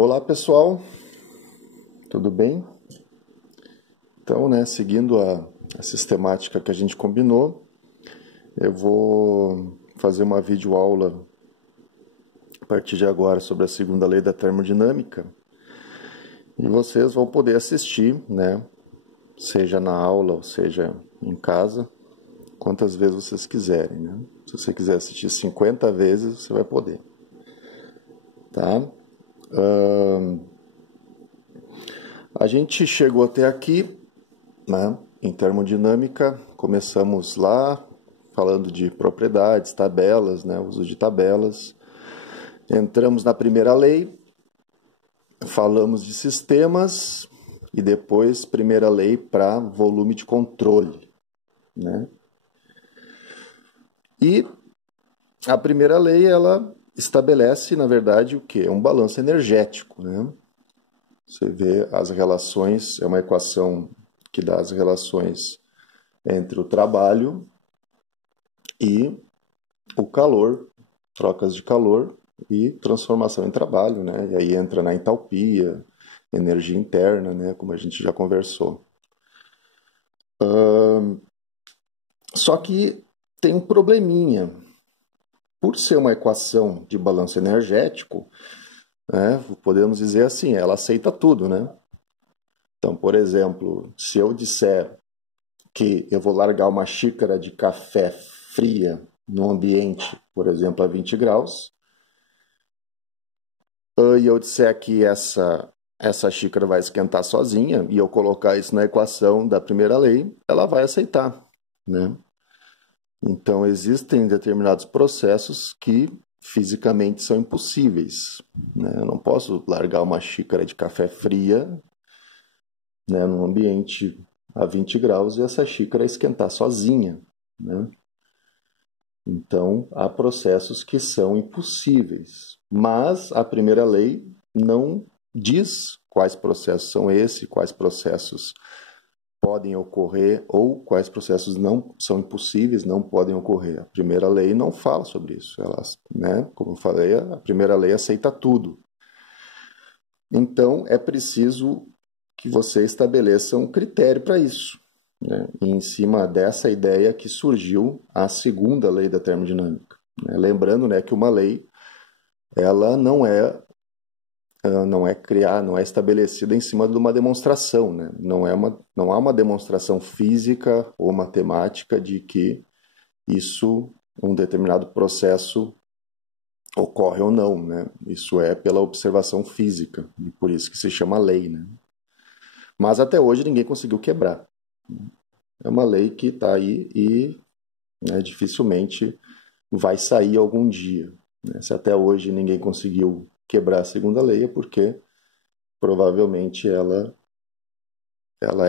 Olá pessoal, tudo bem? Então, seguindo a sistemática que a gente combinou, eu vou fazer uma videoaula a partir de agora sobre a segunda lei da termodinâmica e vocês vão poder assistir, seja na aula ou seja em casa, quantas vezes vocês quiserem, né? Se você quiser assistir 50 vezes, você vai poder, tá? A gente chegou até aqui, em termodinâmica, começamos lá falando de propriedades, tabelas, uso de tabelas. Entramos na primeira lei, falamos de sistemas e depois primeira lei para volume de controle, E a primeira lei, ela estabelece, na verdade, o quê? Um balanço energético, Você vê as relações, é uma equação que dá as relações entre o trabalho e o calor, trocas de calor e transformação em trabalho, E aí entra na entalpia, energia interna, como a gente já conversou. Só que tem um probleminha. Por ser uma equação de balanço energético, podemos dizer assim, ela aceita tudo, Então, por exemplo, se eu disser que eu vou largar uma xícara de café fria no ambiente, por exemplo, a 20 graus, e eu disser que essa xícara vai esquentar sozinha, e eu colocar isso na equação da primeira lei, ela vai aceitar, Então, existem determinados processos que fisicamente são impossíveis, Eu não posso largar uma xícara de café fria, num ambiente a 20 graus e essa xícara esquentar sozinha, Então, há processos que são impossíveis. Mas a primeira lei não diz quais processos são esses, quais processos podem ocorrer ou quais processos não são impossíveis, não podem ocorrer. A primeira lei não fala sobre isso. Ela, como eu falei, a primeira lei aceita tudo. Então, é preciso que você estabeleça um critério para isso. E em cima dessa ideia que surgiu a segunda lei da termodinâmica. Lembrando que uma lei ela não é estabelecida em cima de uma demonstração, Não há uma demonstração física ou matemática de que um determinado processo ocorre ou não, Isso é pela observação física, e por isso que se chama lei, Mas até hoje ninguém conseguiu quebrar. É uma lei que está aí e dificilmente vai sair algum dia. Se até hoje ninguém conseguiu quebrar a segunda lei, é porque provavelmente ela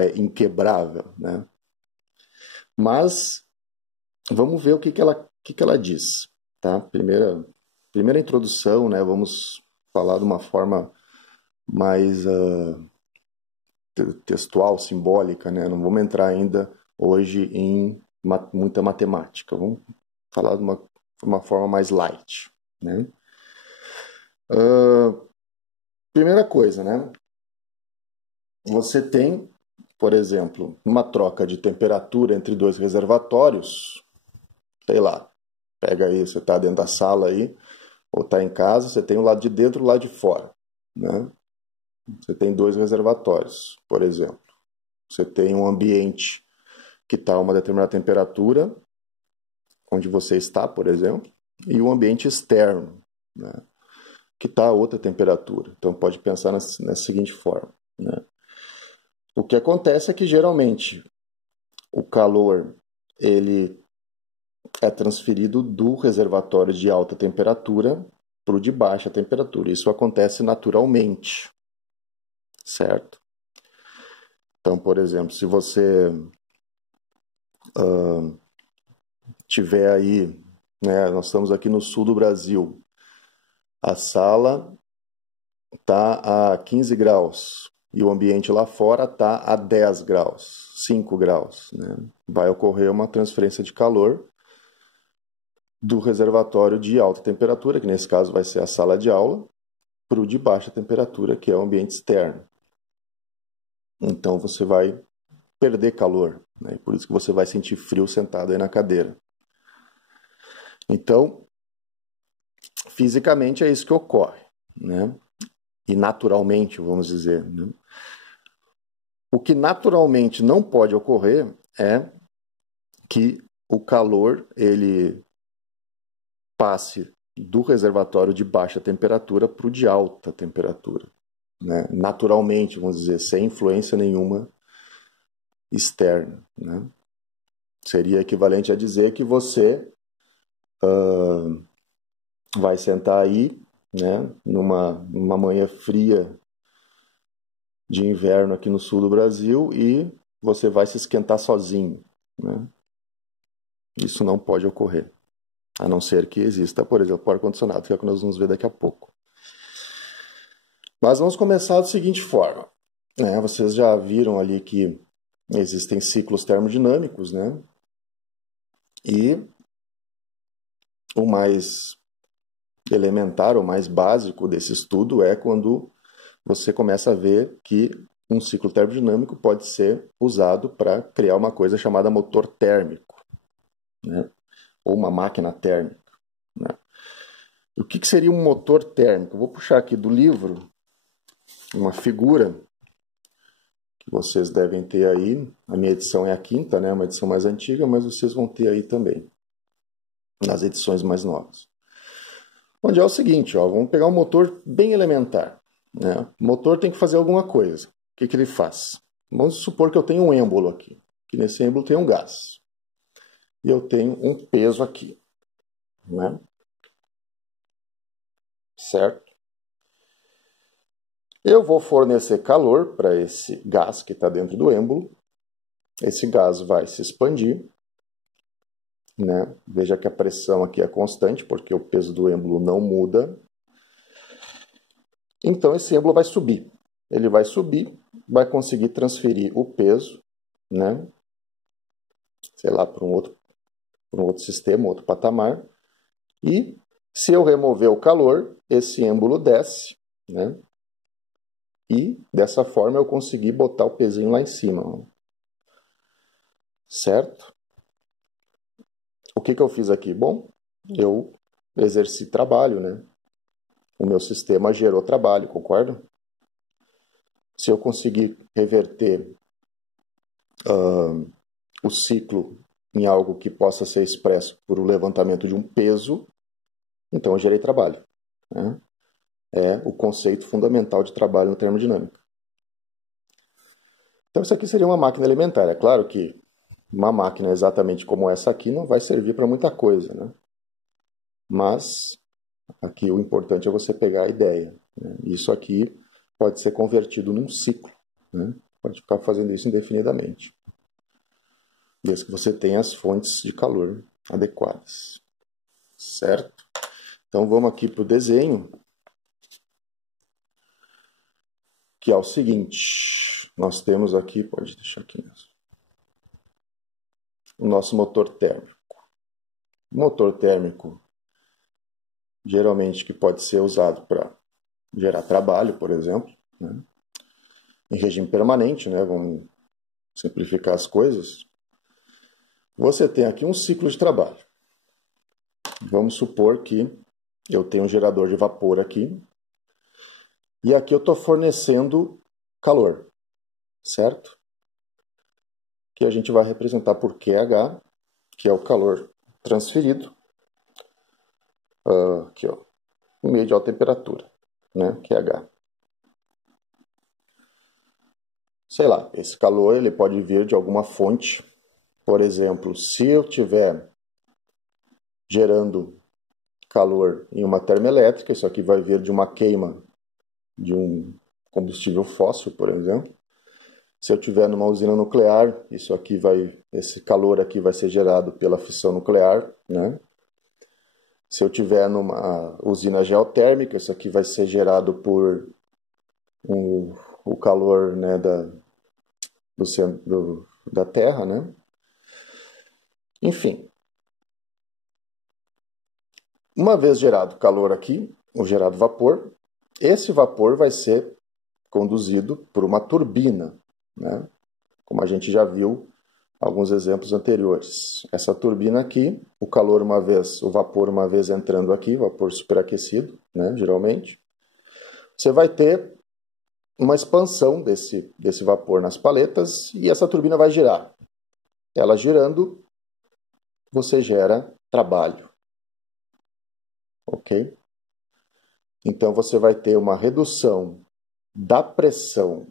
é inquebrável, Mas vamos ver o que que ela diz, tá? Primeira introdução, vamos falar de uma forma mais textual, simbólica, Não vamos entrar ainda hoje em muita matemática. Vamos falar de uma forma mais light, Primeira coisa, Você tem, por exemplo, uma troca de temperatura entre dois reservatórios, sei lá, pega aí, você está dentro da sala aí, ou está em casa, você tem o lado de dentro e o lado de fora, Você tem dois reservatórios, por exemplo. Você tem um ambiente que está a uma determinada temperatura, onde você está, por exemplo, e um ambiente externo, que está a outra temperatura. Então, pode pensar na seguinte forma, O que acontece é que, geralmente, o calor ele é transferido do reservatório de alta temperatura para o de baixa temperatura. Isso acontece naturalmente, certo? Então, por exemplo, se você tiver aí, nós estamos aqui no sul do Brasil, a sala está a 15 graus e o ambiente lá fora está a 10 graus, 5 graus. Vai ocorrer uma transferência de calor do reservatório de alta temperatura, que nesse caso vai ser a sala de aula, para o de baixa temperatura, que é o ambiente externo. Então você vai perder calor, né? Por isso que você vai sentir frio sentado aí na cadeira. Então, fisicamente é isso que ocorre, né? E naturalmente, vamos dizer, né? O que naturalmente não pode ocorrer é que o calor ele passe do reservatório de baixa temperatura para o de alta temperatura, né? Naturalmente, vamos dizer, sem influência nenhuma externa, né? Seria equivalente a dizer que você vai sentar aí, né, numa manhã fria de inverno aqui no sul do Brasil e você vai se esquentar sozinho, né? Isso não pode ocorrer, a não ser que exista, por exemplo, o ar-condicionado, que é o que nós vamos ver daqui a pouco. Mas vamos começar da seguinte forma, né? Vocês já viram ali que existem ciclos termodinâmicos, né? E o mais elementar, o mais básico desse estudo é quando você começa a ver que um ciclo termodinâmico pode ser usado para criar uma coisa chamada motor térmico, né? Ou uma máquina térmica, né? E o que seria um motor térmico? Eu vou puxar aqui do livro uma figura que vocês devem ter aí. A minha edição é a quinta, né? Uma edição mais antiga, mas vocês vão ter aí também, nas edições mais novas. Onde é o seguinte, ó, vamos pegar um motor bem elementar, né? O motor tem que fazer alguma coisa. O que ele faz? Vamos supor que eu tenho um êmbolo aqui, que nesse êmbolo tem um gás. E eu tenho um peso aqui, né? Certo? Eu vou fornecer calor para esse gás que está dentro do êmbolo. Esse gás vai se expandir, né? Veja que a pressão aqui é constante, porque o peso do êmbolo não muda. Então esse êmbolo vai subir. Ele vai subir, vai conseguir transferir o peso, né? Sei lá, para um outro sistema, outro patamar. E se eu remover o calor, esse êmbolo desce, né? E dessa forma eu consegui botar o pezinho lá em cima. Certo? O que eu fiz aqui? Bom, eu exerci trabalho, né? O meu sistema gerou trabalho, concorda? Se eu conseguir reverter o ciclo em algo que possa ser expresso por o levantamento de um peso, então eu gerei trabalho, né? É o conceito fundamental de trabalho na termodinâmica. Então isso aqui seria uma máquina elementar. É claro que uma máquina exatamente como essa aqui não vai servir para muita coisa, né? Mas aqui o importante é você pegar a ideia, né? Isso aqui pode ser convertido num ciclo, né? Pode ficar fazendo isso indefinidamente, desde que você tenha as fontes de calor adequadas, certo? Então vamos aqui para o desenho, que é o seguinte, nós temos aqui, pode deixar aqui mesmo, o nosso motor térmico. O motor térmico, geralmente que pode ser usado para gerar trabalho, por exemplo, né? Em regime permanente, né? Vamos simplificar as coisas. Você tem aqui um ciclo de trabalho. Vamos supor que eu tenho um gerador de vapor aqui. E aqui eu estou fornecendo calor, certo? Que a gente vai representar por QH, que é o calor transferido. Aqui, ó, em meio de alta temperatura, né? QH. Sei lá, esse calor ele pode vir de alguma fonte. Por exemplo, se eu estiver gerando calor em uma termoelétrica, isso aqui vai vir de uma queima de um combustível fóssil, por exemplo. Se eu estiver numa usina nuclear, esse calor aqui vai ser gerado pela fissão nuclear, né? Se eu estiver numa usina geotérmica, isso aqui vai ser gerado por o calor, né, da Terra, né? Enfim, uma vez gerado calor aqui, ou gerado vapor, esse vapor vai ser conduzido por uma turbina, né? Como a gente já viu alguns exemplos anteriores. Essa turbina aqui, o calor uma vez, o vapor uma vez entrando aqui, vapor superaquecido, né, geralmente, você vai ter uma expansão desse vapor nas paletas e essa turbina vai girar. Ela girando, você gera trabalho. Ok? Então você vai ter uma redução da pressão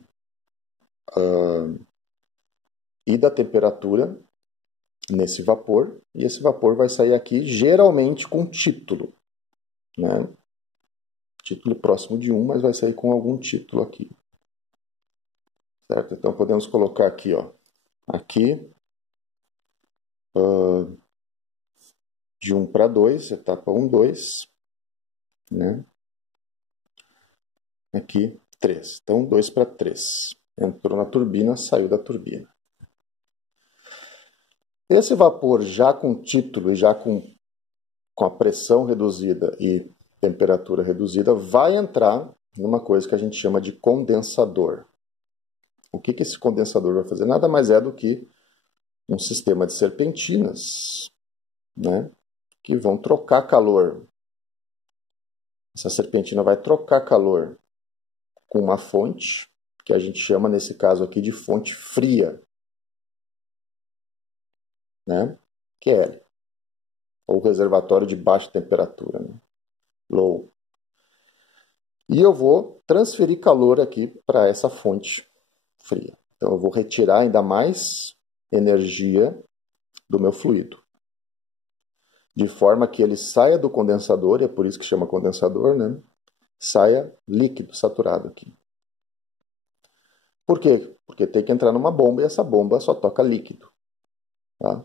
e da temperatura nesse vapor, e esse vapor vai sair aqui geralmente com título, né? Título próximo de 1, mas vai sair com algum título aqui. Certo? Então podemos colocar aqui, ó, aqui de 1 para 2, etapa 1, 2, né? Aqui 3. Então 2 para 3. Entrou na turbina, saiu da turbina. Esse vapor já com título e já com a pressão reduzida e temperatura reduzida vai entrar numa coisa que a gente chama de condensador. O que esse condensador vai fazer? Nada mais é do que um sistema de serpentinas, né, que vão trocar calor. Essa serpentina vai trocar calor com uma fonte, que a gente chama, nesse caso aqui, de fonte fria, né, QL, ou reservatório de baixa temperatura, né, low. E eu vou transferir calor aqui para essa fonte fria. Então eu vou retirar ainda mais energia do meu fluido, de forma que ele saia do condensador, e é por isso que chama condensador, né? Saia líquido, saturado aqui. Por quê? Porque tem que entrar numa bomba e essa bomba só toca líquido. Tá?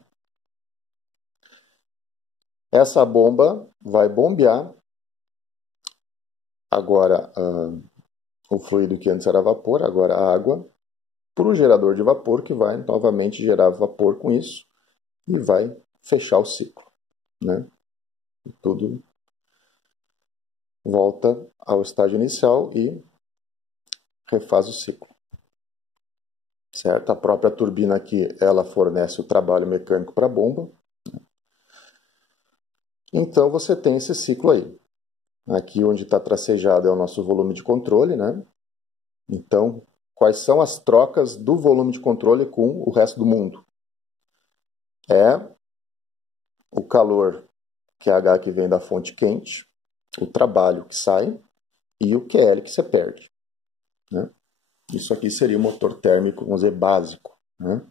Essa bomba vai bombear agora o fluido que antes era vapor, agora a água, para o gerador de vapor, que vai novamente gerar vapor com isso e vai fechar o ciclo, né? E tudo volta ao estágio inicial e refaz o ciclo. Certo? A própria turbina aqui, ela fornece o trabalho mecânico para a bomba. Então você tem esse ciclo aí. Aqui onde está tracejado é o nosso volume de controle, né? Então, quais são as trocas do volume de controle com o resto do mundo? É o calor QH que vem da fonte quente, o trabalho que sai e o QL que você perde, né? Isso aqui seria o motor térmico, vamos dizer, básico, né?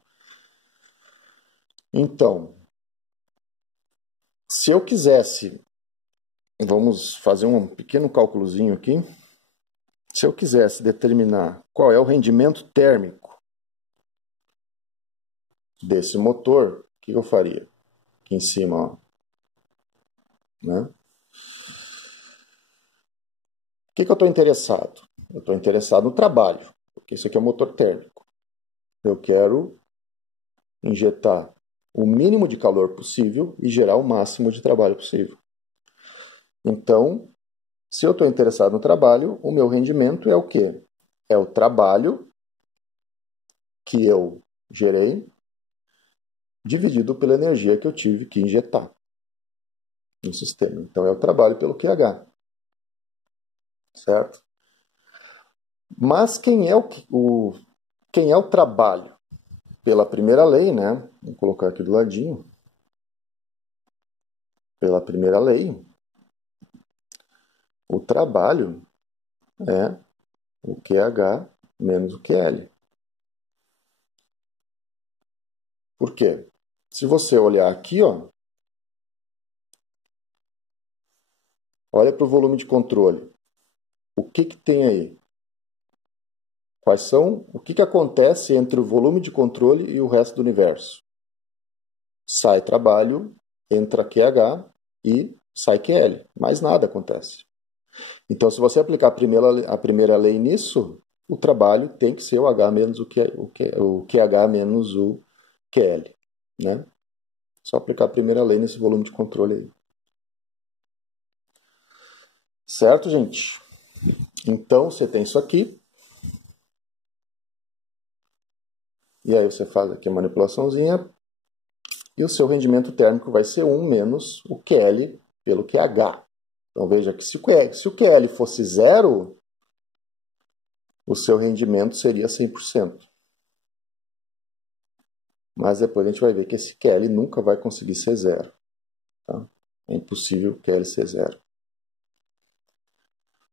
Então, se eu quisesse, vamos fazer um pequeno cálculozinho aqui. Se eu quisesse determinar qual é o rendimento térmico desse motor, o que eu faria? Aqui em cima, ó, né? O que eu estou interessado? Eu estou interessado no trabalho, porque isso aqui é o motor térmico. Eu quero injetar o mínimo de calor possível e gerar o máximo de trabalho possível. Então, se eu estou interessado no trabalho, o meu rendimento é o quê? É o trabalho que eu gerei dividido pela energia que eu tive que injetar no sistema. Então, é o trabalho pelo QH. Certo? Mas quem é o trabalho? Pela primeira lei, né? Vou colocar aqui do ladinho. Pela primeira lei, o trabalho é o QH menos o QL. Por quê? Se você olhar aqui, ó, olha para o volume de controle. O que tem aí? O que acontece entre o volume de controle e o resto do universo? Sai trabalho, entra QH e sai QL. Mais nada acontece. Então, se você aplicar a primeira lei nisso, o trabalho tem que ser o H menos o QH menos o QL, né? Só aplicar a primeira lei nesse volume de controle aí. Certo, gente? Então, você tem isso aqui. E aí você faz aqui a manipulaçãozinha. E o seu rendimento térmico vai ser 1 menos o QL pelo QH. Então, veja que se o QL fosse 0, o seu rendimento seria 100%. Mas depois a gente vai ver que esse QL nunca vai conseguir ser 0. Tá? É impossível o QL ser 0.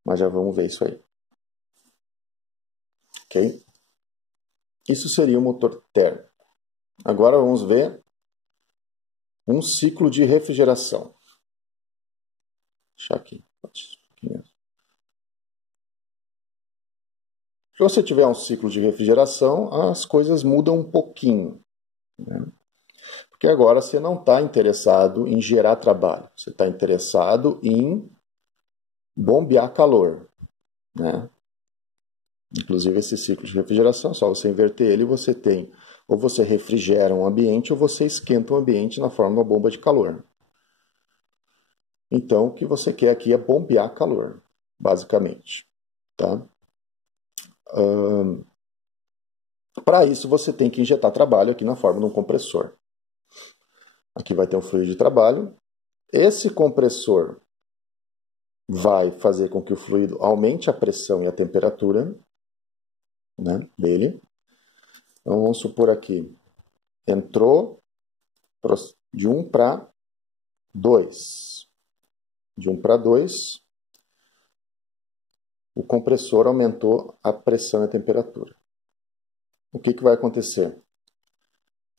Mas já vamos ver isso aí. Ok? Isso seria o motor térmico. Agora vamos ver um ciclo de refrigeração. Deixa aqui. Se você tiver um ciclo de refrigeração, as coisas mudam um pouquinho. Né? Porque agora você não está interessado em gerar trabalho. Você está interessado em bombear calor. Né? Inclusive esse ciclo de refrigeração, só você inverter ele, você tem ou você refrigera um ambiente ou você esquenta o ambiente na forma de uma bomba de calor. Então, o que você quer aqui é bombear calor, basicamente. Tá? Para isso, você tem que injetar trabalho aqui na forma de um compressor. Aqui vai ter um fluido de trabalho. Esse compressor vai fazer com que o fluido aumente a pressão e a temperatura, né, dele. Então, vamos supor aqui, entrou de 1 para 2. De 1 para 2, o compressor aumentou a pressão e a temperatura. O que vai acontecer?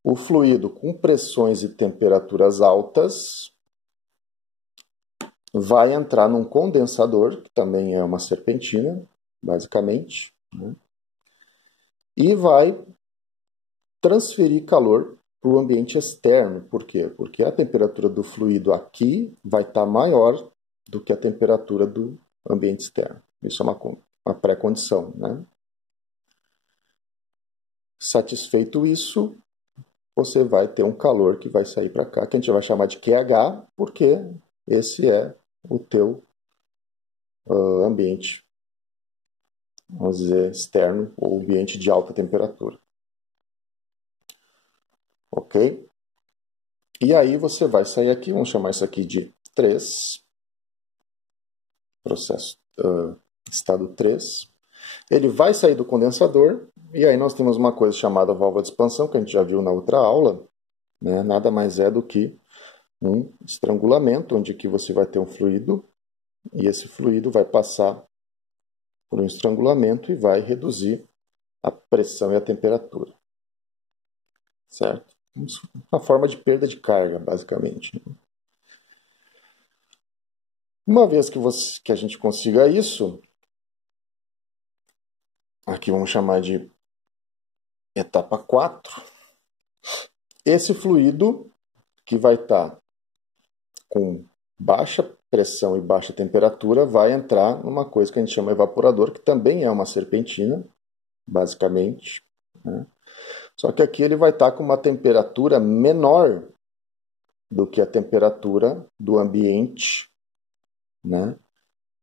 O fluido com pressões e temperaturas altas vai entrar num condensador, que também é uma serpentina, basicamente, né? E vai transferir calor para o ambiente externo. Por quê? Porque a temperatura do fluido aqui vai estar maior do que a temperatura do ambiente externo. Isso é uma pré-condição, né? Satisfeito isso, você vai ter um calor que vai sair para cá, que a gente vai chamar de QH, porque esse é o teu ambiente, vamos dizer, externo, ou ambiente de alta temperatura. Ok? E aí você vai sair aqui, vamos chamar isso aqui de 3, processo estado 3. Ele vai sair do condensador, e aí nós temos uma coisa chamada válvula de expansão, que a gente já viu na outra aula, né? Nada mais é do que um estrangulamento, onde que você vai ter um fluido, e esse fluido vai passar por um estrangulamento e vai reduzir a pressão e a temperatura. Certo? Uma forma de perda de carga, basicamente. Uma vez que a gente consiga isso, aqui vamos chamar de etapa 4, esse fluido que vai estar com baixa pressão e baixa temperatura vai entrar numa coisa que a gente chama evaporador, que também é uma serpentina, basicamente, né? Só que aqui ele vai estar com uma temperatura menor do que a temperatura do ambiente, né?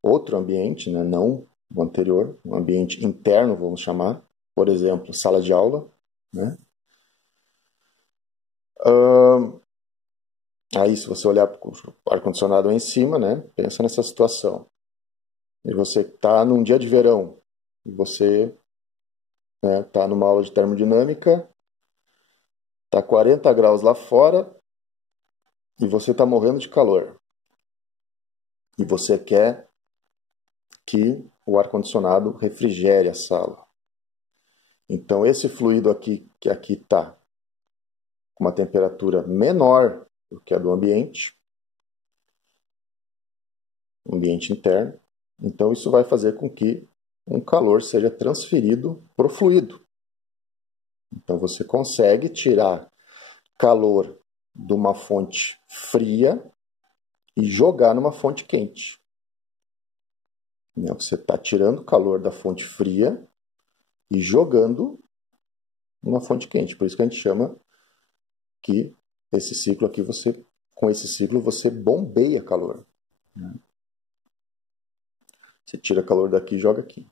Outro ambiente, né? Não o anterior, um ambiente interno, vamos chamar, por exemplo, sala de aula, né? Aí, se você olhar para o ar-condicionado em cima, né? Pensa nessa situação. E você está num dia de verão, e você está numa aula de termodinâmica, está 40 graus lá fora, e você está morrendo de calor. E você quer que o ar-condicionado refrigere a sala. Então, esse fluido aqui, que aqui está com uma temperatura menor do que a do ambiente interno, então isso vai fazer com que um calor seja transferido para o fluido. Então, você consegue tirar calor de uma fonte fria e jogar numa fonte quente. Você está tirando calor da fonte fria e jogando numa fonte quente. Por isso que a gente chama que esse ciclo aqui, com esse ciclo você bombeia calor. Você tira calor daqui e joga aqui.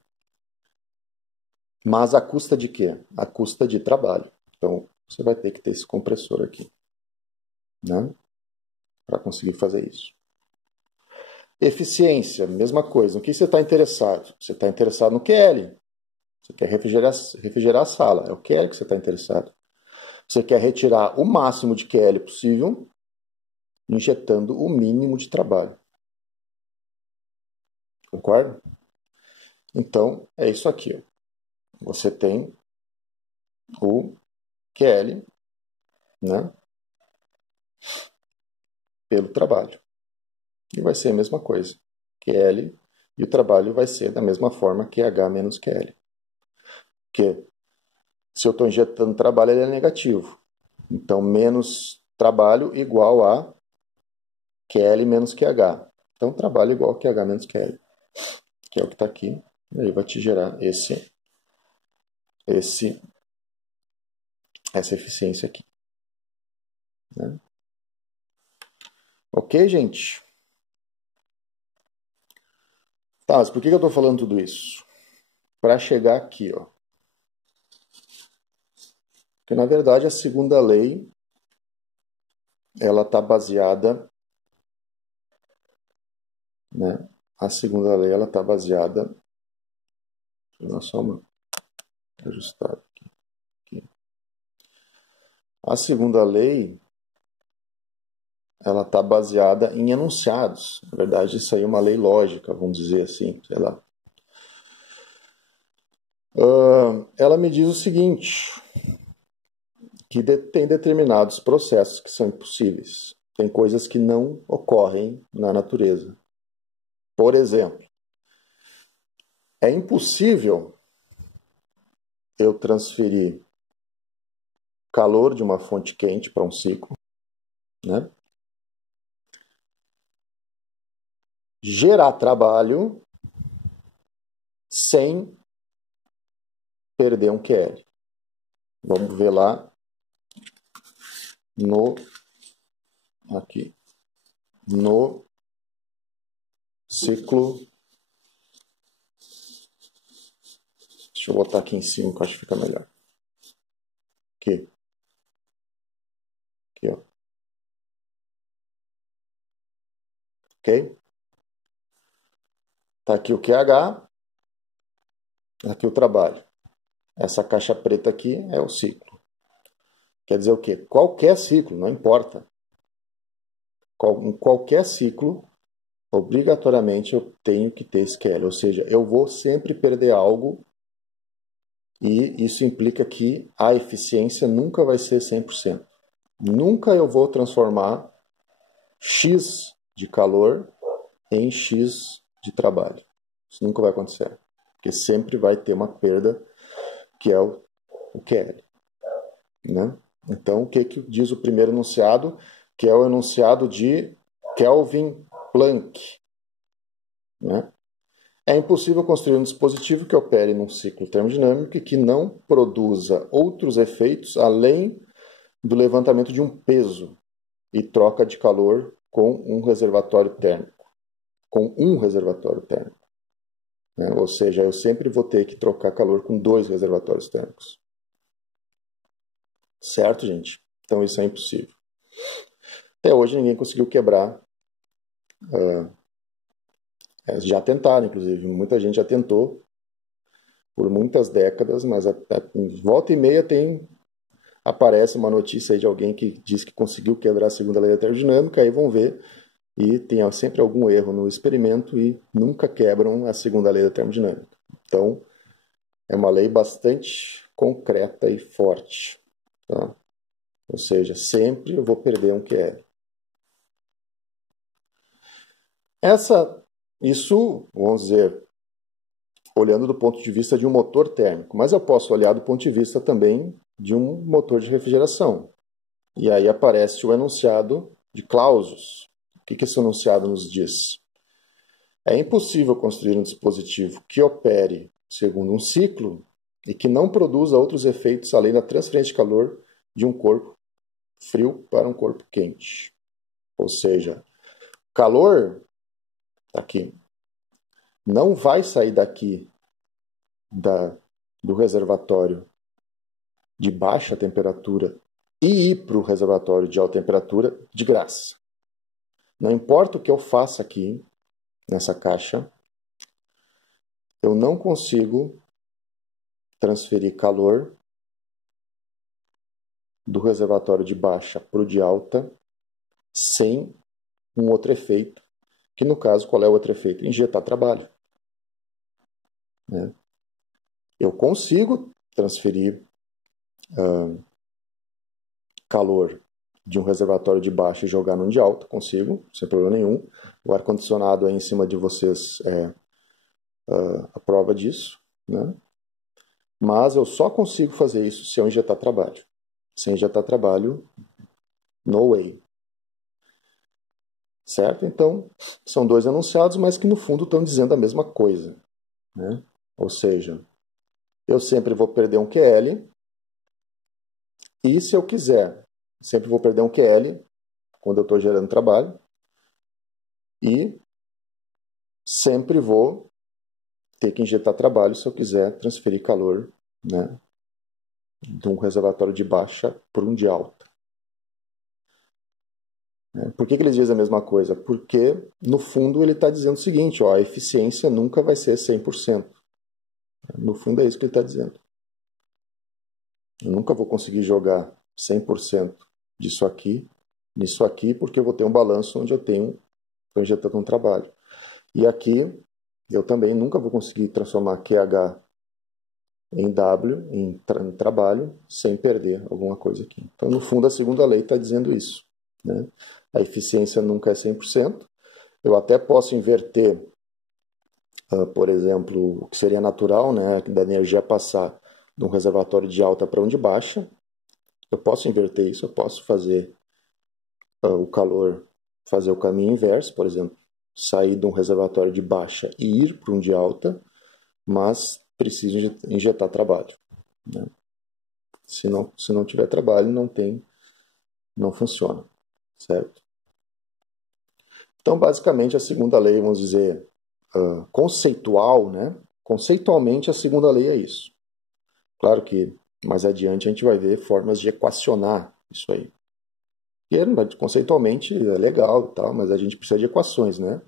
Mas a custa de quê? A custa de trabalho. Então, você vai ter que ter esse compressor aqui, né? Para conseguir fazer isso. Eficiência, mesma coisa. No que você está interessado? Você está interessado no QL. Você quer refrigerar a sala. É o QL que você está interessado. Você quer retirar o máximo de QL possível, injetando o mínimo de trabalho. Concorda? Então, é isso aqui. Ó. Você tem o QL, né? Pelo trabalho. E vai ser a mesma coisa. QL e o trabalho vai ser da mesma forma QH menos QL. Porque se eu estou injetando trabalho, ele é negativo. Então, menos trabalho igual a QL menos QH. Então, trabalho igual a QH menos QL. Que é o que está aqui. E aí vai te gerar essa eficiência aqui. Né? Ok, gente? Tá, mas por que eu estou falando tudo isso? Para chegar aqui, ó. Porque, na verdade, a segunda lei ela está baseada, né? A segunda lei ela está baseada, deixa eu dar só uma ajustada aqui. A segunda lei ela está baseada em enunciados. Na verdade, isso aí é uma lei lógica, vamos dizer assim, sei lá. Ela me diz o seguinte, que tem determinados processos que são impossíveis. Tem coisas que não ocorrem na natureza. Por exemplo, é impossível eu transferir calor de uma fonte quente para um ciclo, né? Gerar trabalho sem perder um QL. Vamos ver lá no ciclo. Deixa eu botar aqui em cima que eu acho que fica melhor. Aqui, ó. Ok? Tá aqui o QH, aqui o trabalho. Essa caixa preta aqui é o ciclo. Quer dizer o quê? Qualquer ciclo, não importa. Em qualquer ciclo, obrigatoriamente eu tenho que ter SQL. Ou seja, eu vou sempre perder algo e isso implica que a eficiência nunca vai ser 100%. Nunca eu vou transformar X de calor em X de trabalho. Isso nunca vai acontecer. Porque sempre vai ter uma perda que é o QL. Né? Então, o que diz o primeiro enunciado? Que é o enunciado de Kelvin Planck. Né? É impossível construir um dispositivo que opere num ciclo termodinâmico e que não produza outros efeitos além do levantamento de um peso e troca de calor com um reservatório térmico. Né? Ou seja, eu sempre vou ter que trocar calor com 2 reservatórios térmicos. Certo, gente? Então isso é impossível. Até hoje ninguém conseguiu quebrar. Já tentaram, inclusive. Muita gente já tentou por muitas décadas, mas volta e meia aparece uma notícia aí de alguém que diz que conseguiu quebrar a segunda lei da termodinâmica, aí vão ver e tem sempre algum erro no experimento e nunca quebram a segunda lei da termodinâmica. Então, é uma lei bastante concreta e forte. Tá? Ou seja, sempre eu vou perder um QL. Isso, vamos dizer, olhando do ponto de vista de um motor térmico, mas eu posso olhar do ponto de vista também de um motor de refrigeração. E aí aparece o enunciado de Clausius. O que esse enunciado nos diz? É impossível construir um dispositivo que opere segundo um ciclo e que não produza outros efeitos além da transferência de calor de um corpo frio para um corpo quente. Ou seja, calor, tá aqui, não vai sair daqui do reservatório de baixa temperatura e ir para o reservatório de alta temperatura de graça. Não importa o que eu faça aqui nessa caixa, eu não consigo transferir calor do reservatório de baixa para o de alta sem um outro efeito, que no caso, qual é o outro efeito? Injetar trabalho. Eu consigo transferir calor de um reservatório de baixa e jogar num de alta, consigo, sem problema nenhum. O ar-condicionado aí em cima de vocês é a prova disso, né? Mas eu só consigo fazer isso se eu injetar trabalho. Sem injetar trabalho, no way. Certo? Então, são dois enunciados, mas que no fundo estão dizendo a mesma coisa, né? Ou seja, eu sempre vou perder um QL, e se eu quiser, sempre vou perder um QL quando eu estou gerando trabalho, e sempre vou ter que injetar trabalho se eu quiser transferir calor, né, de um reservatório de baixa para um de alta. Por que eles dizem a mesma coisa? Porque, no fundo, ele está dizendo o seguinte, ó, a eficiência nunca vai ser 100%. No fundo, é isso que ele está dizendo. Eu nunca vou conseguir jogar 100% disso aqui, nisso aqui, porque eu vou ter um balanço onde eu estou injetando um trabalho. E aqui, eu também nunca vou conseguir transformar QH em W, em trabalho, sem perder alguma coisa aqui. Então, no fundo, a segunda lei está dizendo isso, né? A eficiência nunca é 100%. Eu até posso inverter, por exemplo, o que seria natural, né, da energia passar de um reservatório de alta para um de baixa. Eu posso inverter isso, eu posso fazer o calor, fazer o caminho inverso, por exemplo, sair de um reservatório de baixa e ir para um de alta, mas preciso injetar trabalho, né? Se não tiver trabalho, não funciona, certo? Então, basicamente, a segunda lei, vamos dizer, conceitual, né? Conceitualmente, a segunda lei é isso. Claro que mais adiante a gente vai ver formas de equacionar isso aí. E conceitualmente é legal e tal, mas a gente precisa de equações, né?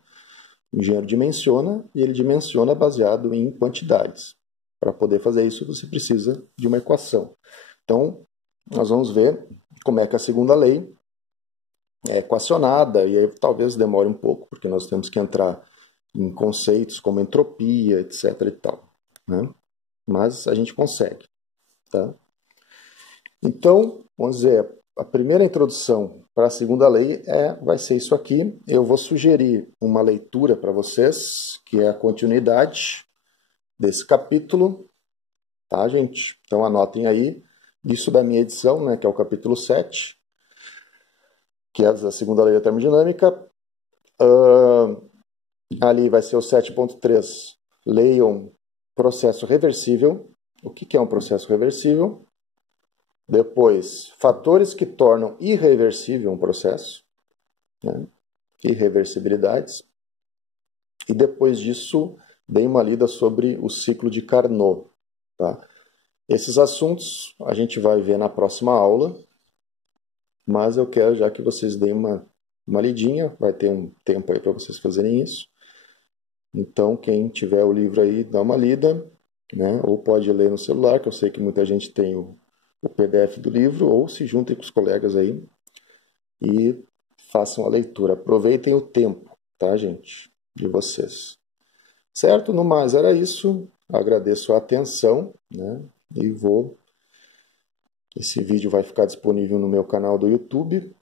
O engenheiro dimensiona e ele dimensiona baseado em quantidades. Para poder fazer isso, você precisa de uma equação. Então, nós vamos ver como é que a segunda lei é equacionada, e aí talvez demore um pouco, porque nós temos que entrar em conceitos como entropia, etc. e tal, né? Mas a gente consegue, tá? Então, vamos dizer, a primeira introdução para a segunda lei vai ser isso aqui. Eu vou sugerir uma leitura para vocês, que é a continuidade desse capítulo, tá, gente? Então anotem aí, isso da minha edição, né, que é o capítulo 7, que é a segunda lei da termodinâmica. Ali vai ser o 7.3. Leiam processo reversível. O que é um processo reversível? Depois, fatores que tornam irreversível um processo, né? Irreversibilidades. E depois disso, dei uma lida sobre o ciclo de Carnot, tá? Esses assuntos a gente vai ver na próxima aula, mas eu quero já que vocês deem uma lidinha, vai ter um tempo aí para vocês fazerem isso. Então, quem tiver o livro aí, dá uma lida, né? Ou pode ler no celular, que eu sei que muita gente tem o PDF do livro, ou se juntem com os colegas aí e façam a leitura. Aproveitem o tempo, tá, gente? De vocês. Certo? No mais, era isso. Agradeço a atenção, né? E esse vídeo vai ficar disponível no meu canal do YouTube.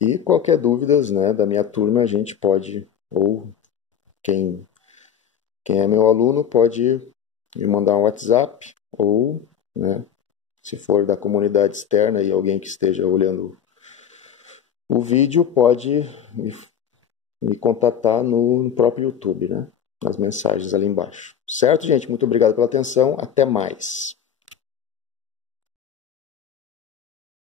E qualquer dúvidas, né, da minha turma, a gente pode, ou quem é meu aluno, pode me mandar um WhatsApp, ou, né, se for da comunidade externa e alguém que esteja olhando o vídeo, pode me contatar no próprio YouTube, né? Nas mensagens ali embaixo. Certo, gente? Muito obrigado pela atenção. Até mais.